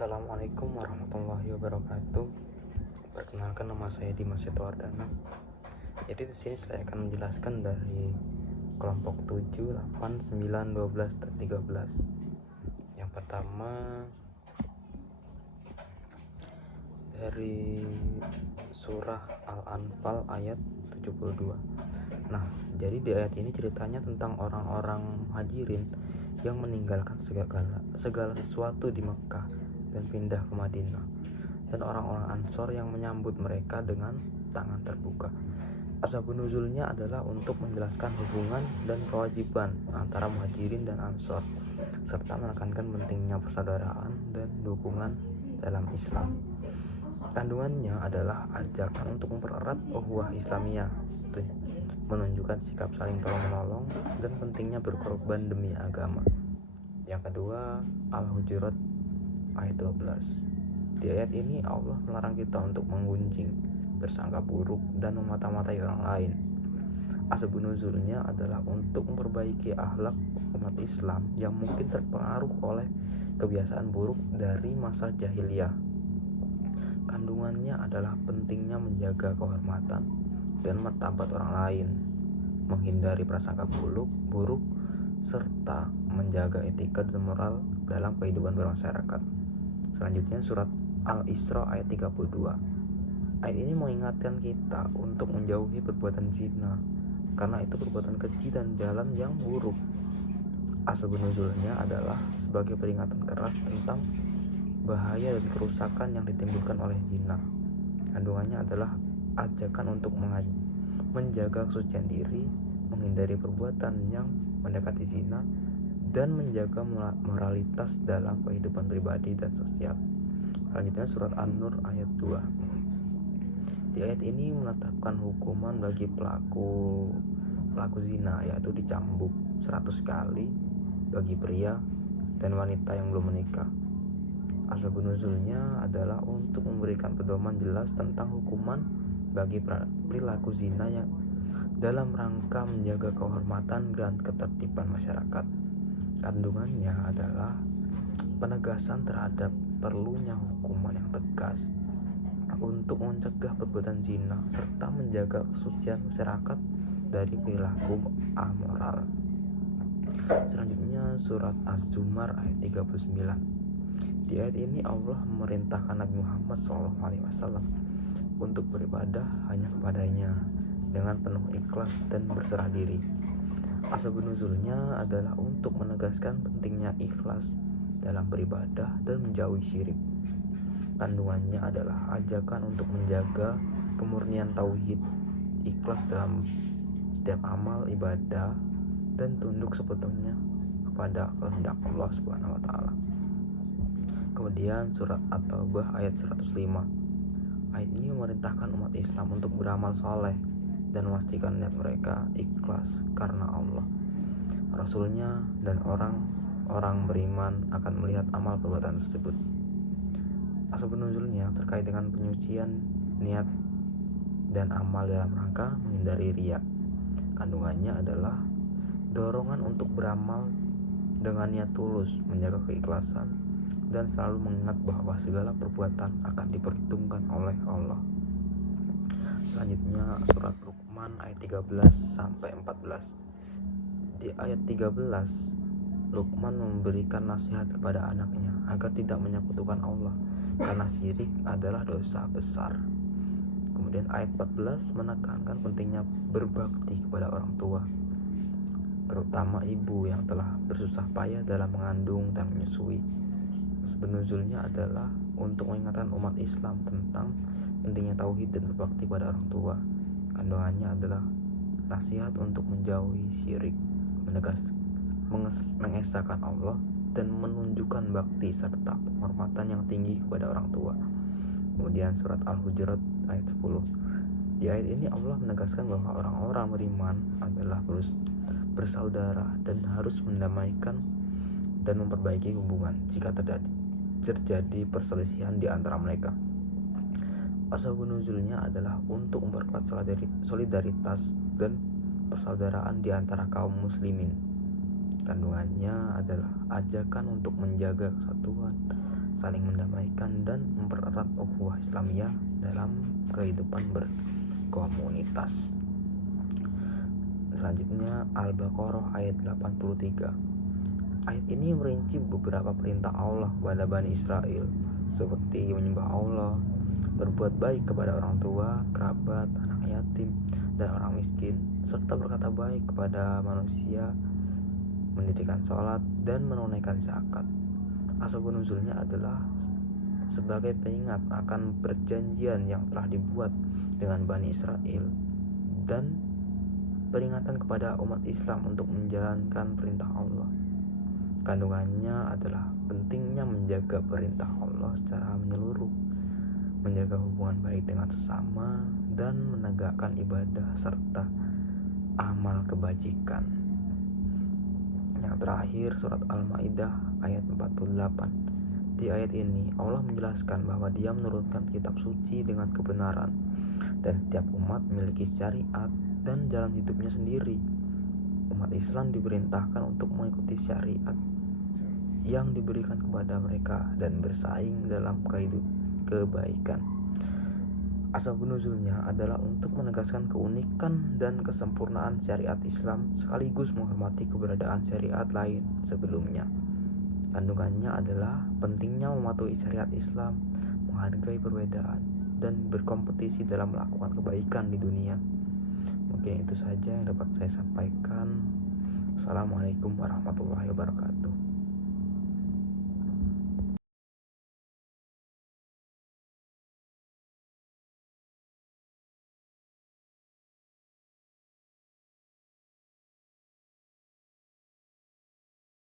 Assalamualaikum warahmatullahi wabarakatuh. Perkenalkan, nama saya Dimas Wardana. Jadi di sini saya akan menjelaskan dari kelompok 7, 8, 9, 12, dan 13. Yang pertama dari surah Al-Anfal ayat 72. Nah, jadi di ayat ini ceritanya tentang orang-orang Muhajirin yang meninggalkan segala sesuatu di Mekah dan pindah ke Madinah, dan orang-orang Ansor yang menyambut mereka dengan tangan terbuka. Asbabun nuzulnya adalah untuk menjelaskan hubungan dan kewajiban antara Muhajirin dan Ansor, serta menekankan pentingnya persaudaraan dan dukungan dalam Islam. Kandungannya adalah ajakan untuk mempererat ukhuwah Islamiyah, menunjukkan sikap saling tolong-menolong dan pentingnya berkorban demi agama. Yang kedua, Al-Hujurat ayat 12. Di ayat ini Allah melarang kita untuk menggunjing, bersangka buruk, dan memata-matai orang lain. Asbabun nuzulnya adalah untuk memperbaiki akhlak umat Islam yang mungkin terpengaruh oleh kebiasaan buruk dari masa jahiliyah. Kandungannya adalah pentingnya menjaga kehormatan dan martabat orang lain, menghindari prasangka buruk, serta menjaga etika dan moral dalam kehidupan bermasyarakat. Selanjutnya surat Al-Isra ayat 32. Ayat ini mengingatkan kita untuk menjauhi perbuatan zina, karena itu perbuatan keji dan jalan yang buruk. Asbabun nuzulnya adalah sebagai peringatan keras tentang bahaya dan kerusakan yang ditimbulkan oleh zina. Kandungannya adalah ajakan untuk menjaga kesucian diri, menghindari perbuatan yang mendekati zina, dan menjaga moralitas dalam kehidupan pribadi dan sosial. Selanjutnya surat An-Nur ayat 2. Di ayat ini menetapkan hukuman bagi pelaku zina, yaitu dicambuk 100 kali bagi pria dan wanita yang belum menikah. Asbabun nuzulnya adalah untuk memberikan pedoman jelas tentang hukuman bagi perilaku zina yang dalam rangka menjaga kehormatan dan ketertiban masyarakat. Kandungannya adalah penegasan terhadap perlunya hukuman yang tegas untuk mencegah perbuatan zina serta menjaga kesucian masyarakat dari perilaku amoral. Selanjutnya surat Az-Zumar ayat 39. Di ayat ini Allah memerintahkan Nabi Muhammad SAW untuk beribadah hanya kepadanya dengan penuh ikhlas dan berserah diri. Asbabun nuzulnya adalah untuk menegaskan pentingnya ikhlas dalam beribadah dan menjauhi syirik. Kandungannya adalah ajakan untuk menjaga kemurnian tauhid, ikhlas dalam setiap amal ibadah, dan tunduk sepenuhnya kepada kehendak Allah Subhanahu wa taala. Kemudian surat At-Taubah ayat 105. Ayat ini memerintahkan umat Islam untuk beramal soleh dan memastikan niat mereka ikhlas karena Allah, Rasulnya, dan orang-orang beriman akan melihat amal perbuatan tersebut. Asbabun nuzulnya terkait dengan penyucian niat dan amal dalam rangka menghindari riya. Kandungannya adalah dorongan untuk beramal dengan niat tulus, menjaga keikhlasan, dan selalu mengingat bahwa segala perbuatan akan diperhitungkan oleh Allah. Selanjutnya surat Luqman ayat 13 sampai 14. Di ayat 13, Luqman memberikan nasihat kepada anaknya agar tidak menyekutukan Allah karena syirik adalah dosa besar. Kemudian ayat 14 menekankan pentingnya berbakti kepada orang tua, terutama ibu yang telah bersusah payah dalam mengandung dan menyusui. Nuzulnya adalah untuk mengingatkan umat Islam tentang pentingnya tauhid dan berbakti pada orang tua. Kandungannya adalah nasihat untuk menjauhi syirik, mengesahkan Allah, dan menunjukkan bakti serta penghormatan yang tinggi kepada orang tua. Kemudian surat Al-Hujurat ayat 10. Di ayat ini Allah menegaskan bahwa orang-orang beriman adalah bersaudara dan harus mendamaikan dan memperbaiki hubungan jika terjadi perselisihan di antara mereka. Asbabun nuzulnya adalah untuk memperkuat solidaritas dan persaudaraan di antara kaum muslimin. Kandungannya adalah ajakan untuk menjaga kesatuan saling mendamaikan dan mempererat ukhuwah Islamiyah dalam kehidupan berkomunitas. Selanjutnya Al-Baqarah ayat 83. Ayat ini merinci beberapa perintah Allah kepada Bani Israel, seperti menyembah Allah, berbuat baik kepada orang tua, kerabat, anak yatim, dan orang miskin, serta berkata baik kepada manusia, mendirikan sholat, dan menunaikan zakat. Asbabun nuzulnya adalah sebagai pengingat akan perjanjian yang telah dibuat dengan Bani Israel dan peringatan kepada umat Islam untuk menjalankan perintah Allah. Kandungannya adalah pentingnya menjaga perintah Allah secara menyeluruh, menjaga hubungan baik dengan sesama, dan menegakkan ibadah serta amal kebajikan. Yang terakhir, surat Al-Maidah ayat 48. Di ayat ini Allah menjelaskan bahwa Dia menurunkan kitab suci dengan kebenaran, dan setiap umat memiliki syariat dan jalan hidupnya sendiri. Umat Islam diperintahkan untuk mengikuti syariat yang diberikan kepada mereka dan bersaing dalam kebaikan. Asbabun nuzulnya adalah untuk menegaskan keunikan dan kesempurnaan syariat Islam sekaligus menghormati keberadaan syariat lain sebelumnya. Kandungannya adalah pentingnya mematuhi syariat Islam, menghargai perbedaan, dan berkompetisi dalam melakukan kebaikan di dunia. Mungkin itu saja yang dapat saya sampaikan. Assalamualaikum warahmatullahi wabarakatuh.